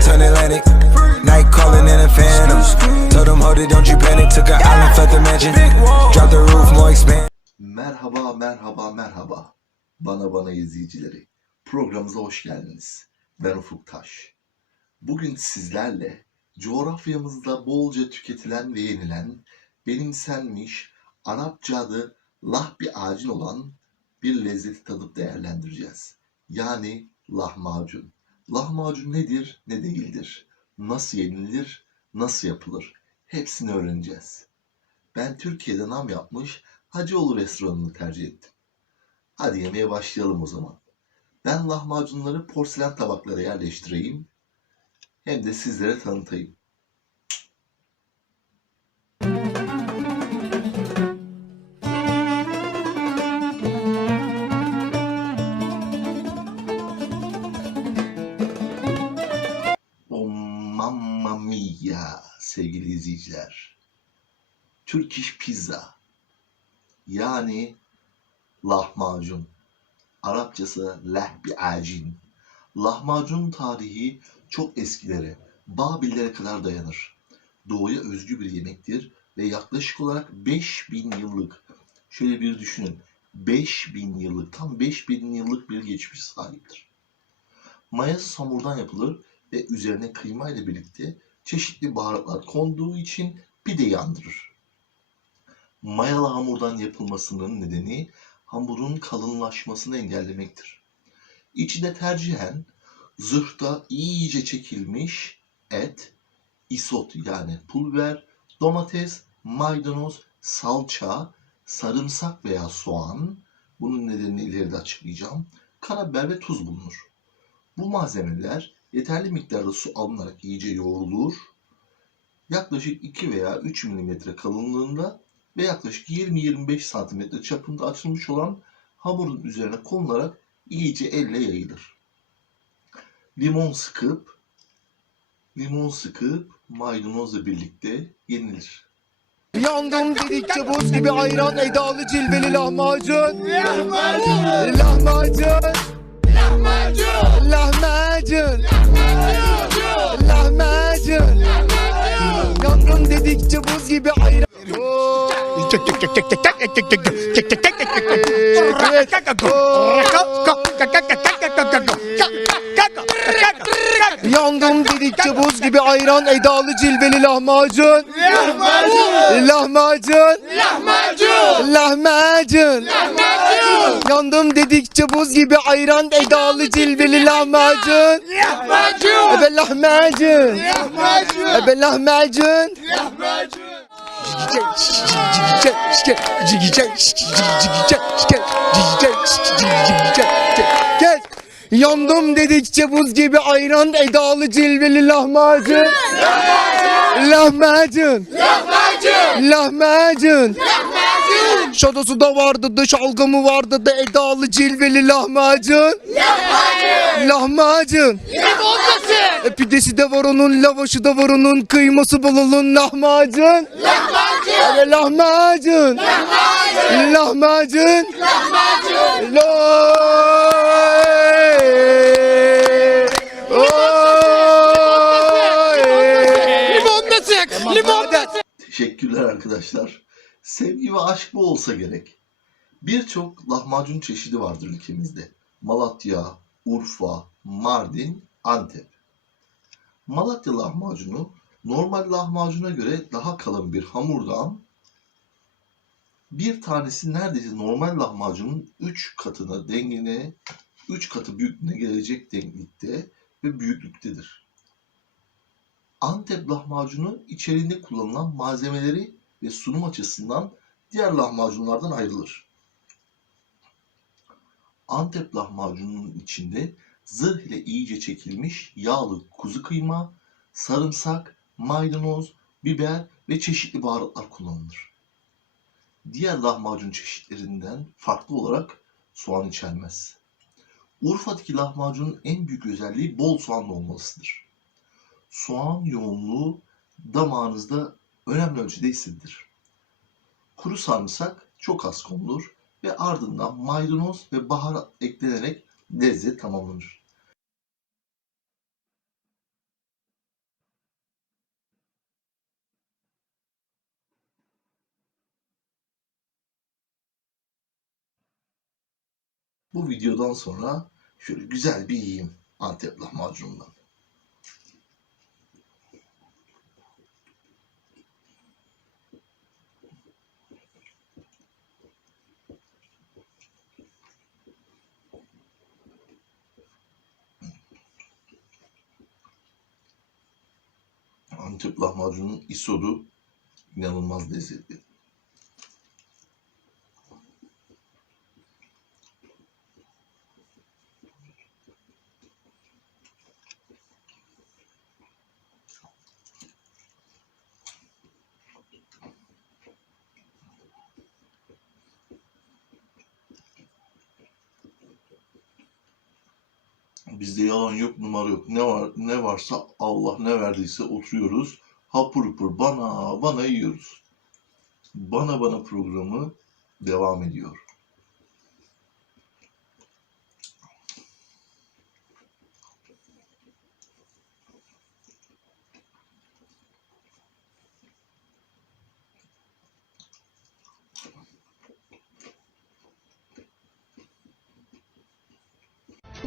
turn Atlantic. Night calling in a phantom. Told them, hold it, don't you panic. Took an island, left the mansion. Drop the roof, more expand. Merhaba, merhaba, merhaba. Bana bana izleyicileri. Programımıza hoş geldiniz. Ben Ufuk Taş. Bugün sizlerle coğrafyamızda bolca tüketilen ve yenilen, benimsenmiş, Arapça adı lah bir ağacın olan bir lezzeti tadıp değerlendireceğiz. Yani lahmacun. Lahmacun nedir, ne değildir? Nasıl yenilir, nasıl yapılır? Hepsini öğreneceğiz. Ben Türkiye'de nam yapmış Hacıoğlu restoranını tercih ettim. Hadi yemeğe başlayalım o zaman. Ben lahmacunları porselen tabaklara yerleştireyim. Hem de sizlere tanıtayım. Mia sevgili izleyiciler. Turkish pizza yani lahmacun. Arapçası lahbiacin. Lahmacun tarihi çok eskilere, Babillere kadar dayanır. Doğuya özgü bir yemektir ve yaklaşık olarak 5000 yıllık, şöyle bir düşünün, 5000 yıllık, tam 5000 yıllık bir geçmiş sahiptir. Mayası hamurdan yapılır ve üzerine kıyma ile birlikte çeşitli baharatlar konduğu için pideyi andırır. Mayalı hamurdan yapılmasının nedeni hamurun kalınlaşmasını engellemektir. İçinde tercihen zırhta iyice çekilmiş et, isot yani pul biber, domates, maydanoz, salça, sarımsak veya soğan, bunun nedenini ileride açıklayacağım, karabiber ve tuz bulunur. Bu malzemeler yeterli miktarda su alınarak iyice yoğrulur. Yaklaşık 2 veya 3 mm kalınlığında ve yaklaşık 20-25 cm çapında açılmış olan hamurun üzerine konularak iyice elle yayılır. Limon sıkıp limon sıkıp maydanozla birlikte yenilir. Yandım dedikçe buz gibi ayran edalı cilveli lahmacun Lahmacun Lahmacun Lahmacun Lahmacun Yandım dedikçe buz gibi ayran Oo. Yandım dedikçe buz gibi ayran edalı cilveli lahmacun Lahmacun Lahmacun Lahmacun Yandım dedikçe buz gibi ayran edalı cilveli lahmacun Ebe lahmacun Ebe lahmacun Gel. Yandım dedikçe buz gibi ayran edalı cilveli lahmacun. Lahmacun. Lahmacun. Lahmacun. Şadosu da vardı da şalgamı vardı da edalı cilveli lahmacun. Lahmacun. Lahmacun. E pidesi de var onun, lavaşı da var onun, kıyması bol onun lahmacun. Lahmacun. Evet, lahmacun. Lahmacun. Lahmacun. Lahmacun. Limon da sık. Limon da sık. Teşekkürler arkadaşlar. Sevgi ve aşk bu olsa gerek. Birçok lahmacun çeşidi vardır ülkemizde. Malatya, Urfa, Mardin, Antep. Malatya lahmacunu normal lahmacuna göre daha kalın bir hamurdan bir tanesi neredeyse normal lahmacunun 3 katına dengine 3 katı büyüklüğüne gelecek denklikte ve büyüklüktedir. Antep lahmacunu içeriğinde kullanılan malzemeleri ve sunum açısından diğer lahmacunlardan ayrılır. Antep lahmacununun içinde zırh ile iyice çekilmiş yağlı kuzu kıyma, sarımsak, maydanoz, biber ve çeşitli baharatlar kullanılır. Diğer lahmacun çeşitlerinden farklı olarak soğan içermez. Urfa'daki lahmacunun en büyük özelliği bol soğanlı olmasıdır. Soğan yoğunluğu damağınızda önemli ölçüde hissedilir. Kuru sarımsak çok az konulur ve ardından maydanoz ve baharat eklenerek lezzet tamamlanır. Bu videodan sonra şöyle güzel bir yiyeyim Antep lahmacunundan. Antep isodu inanılmaz lezzetli. Bizde yalan yok, numara yok. Ne var ne varsa Allah ne verdiyse oturuyoruz. Hapur hapur bana bana yiyoruz. Bana bana programı devam ediyor.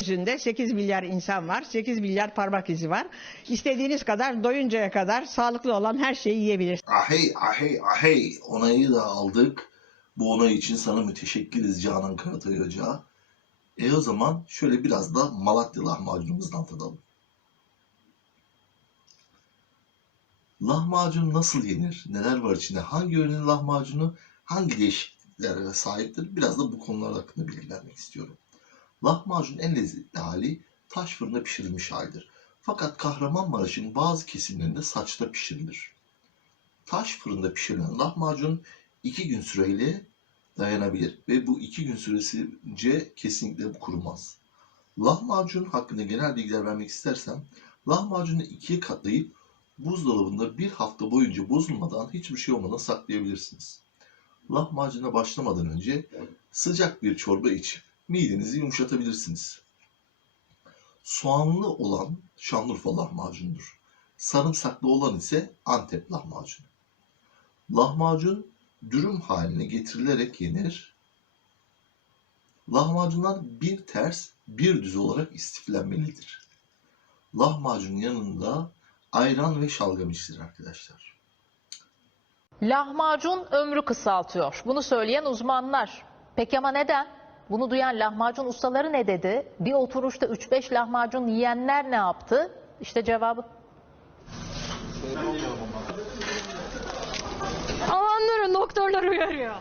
Yüzünde 8 milyar insan var, 8 milyar parmak izi var. İstediğiniz kadar doyuncaya kadar sağlıklı olan her şeyi yiyebilirsiniz. Ahey ahey ahey onayı da aldık. Bu onay için sana müteşekkiriz Canan Karatay Hoca. E o zaman şöyle biraz da Malatya lahmacunumuzdan tadalım. Lahmacun nasıl yenir? Neler var içinde? Hangi yörenin lahmacunu hangi değişikliklere sahiptir? Biraz da bu konular hakkında bilgi vermek istiyorum. Lahmacun en lezzetli hali taş fırında pişirilmiş halidir. Fakat Kahramanmaraş'ın bazı kesimlerinde saçta pişirilir. Taş fırında pişirilen lahmacun iki gün süreyle dayanabilir ve bu iki gün süresince kesinlikle kurumaz. Lahmacun hakkında genel bilgiler vermek istersem, lahmacunu ikiye katlayıp buzdolabında bir hafta boyunca bozulmadan hiçbir şey olmadan saklayabilirsiniz. Lahmacuna başlamadan önce sıcak bir çorba içip midenizi yumuşatabilirsiniz. Soğanlı olan Şanlıurfa lahmacundur. Sarımsaklı olan ise Antep lahmacunu. Lahmacun dürüm haline getirilerek yenir. Lahmacunlar bir ters, bir düz olarak istiflenmelidir. Lahmacun yanında ayran ve şalgam içilir arkadaşlar. Lahmacun ömrü kısaltıyor. Bunu söyleyen uzmanlar. Peki ama neden? Bunu duyan lahmacun ustaları ne dedi? Bir oturuşta 3-5 lahmacun yiyenler ne yaptı? İşte cevabı. Aman durun doktorlar uyarıyor.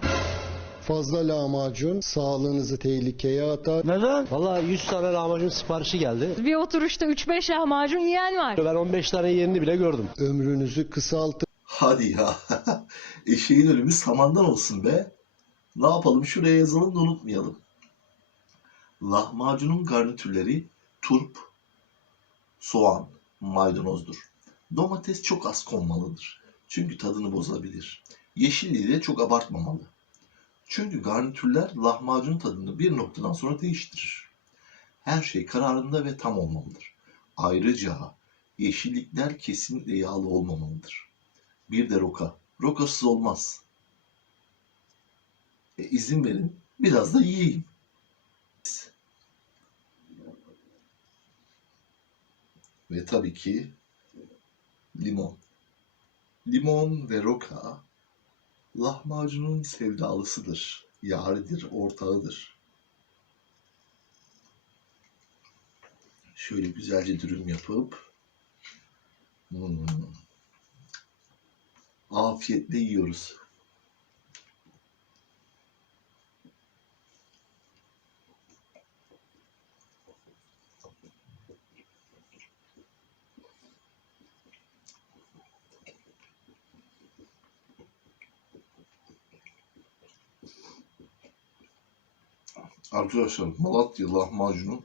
Fazla lahmacun sağlığınızı tehlikeye atar. Neden? Valla 100 tane lahmacun siparişi geldi. Bir oturuşta 3-5 lahmacun yiyen var. Ben 15 tane yerini bile gördüm. Ömrünüzü kısaltır. Hadi ya. Eşeğin ölümü samandan olsun be. Ne yapalım şuraya yazalım da unutmayalım. Lahmacunun garnitürleri turp, soğan, maydanozdur. Domates çok az konmalıdır. Çünkü tadını bozabilir. Yeşilliği de çok abartmamalı. Çünkü garnitürler lahmacun tadını bir noktadan sonra değiştirir. Her şey kararında ve tam olmalıdır. Ayrıca yeşillikler kesinlikle yağlı olmamalıdır. Bir de roka. Rokasız olmaz. E, izin verin biraz da yiyeyim. Ve tabii ki limon. Limon ve roka lahmacunun sevdalısıdır. Yaridir, ortağıdır. Şöyle güzelce dürüm yapıp hmm, afiyetle yiyoruz. Arkadaşlar Malatya lahmacunu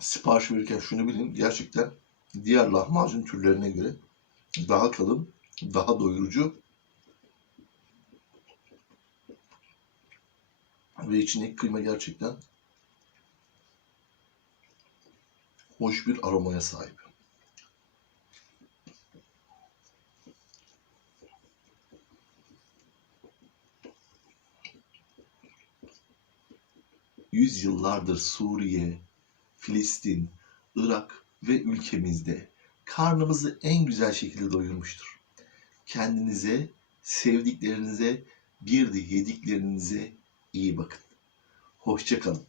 sipariş verirken şunu bilin gerçekten diğer lahmacun türlerine göre daha kalın, daha doyurucu ve içindeki kıyma gerçekten hoş bir aromaya sahip. Yüzyıllardır Suriye, Filistin, Irak ve ülkemizde karnımızı en güzel şekilde doyurmuştur. Kendinize, sevdiklerinize, bir de yediklerinize iyi bakın. Hoşça kalın.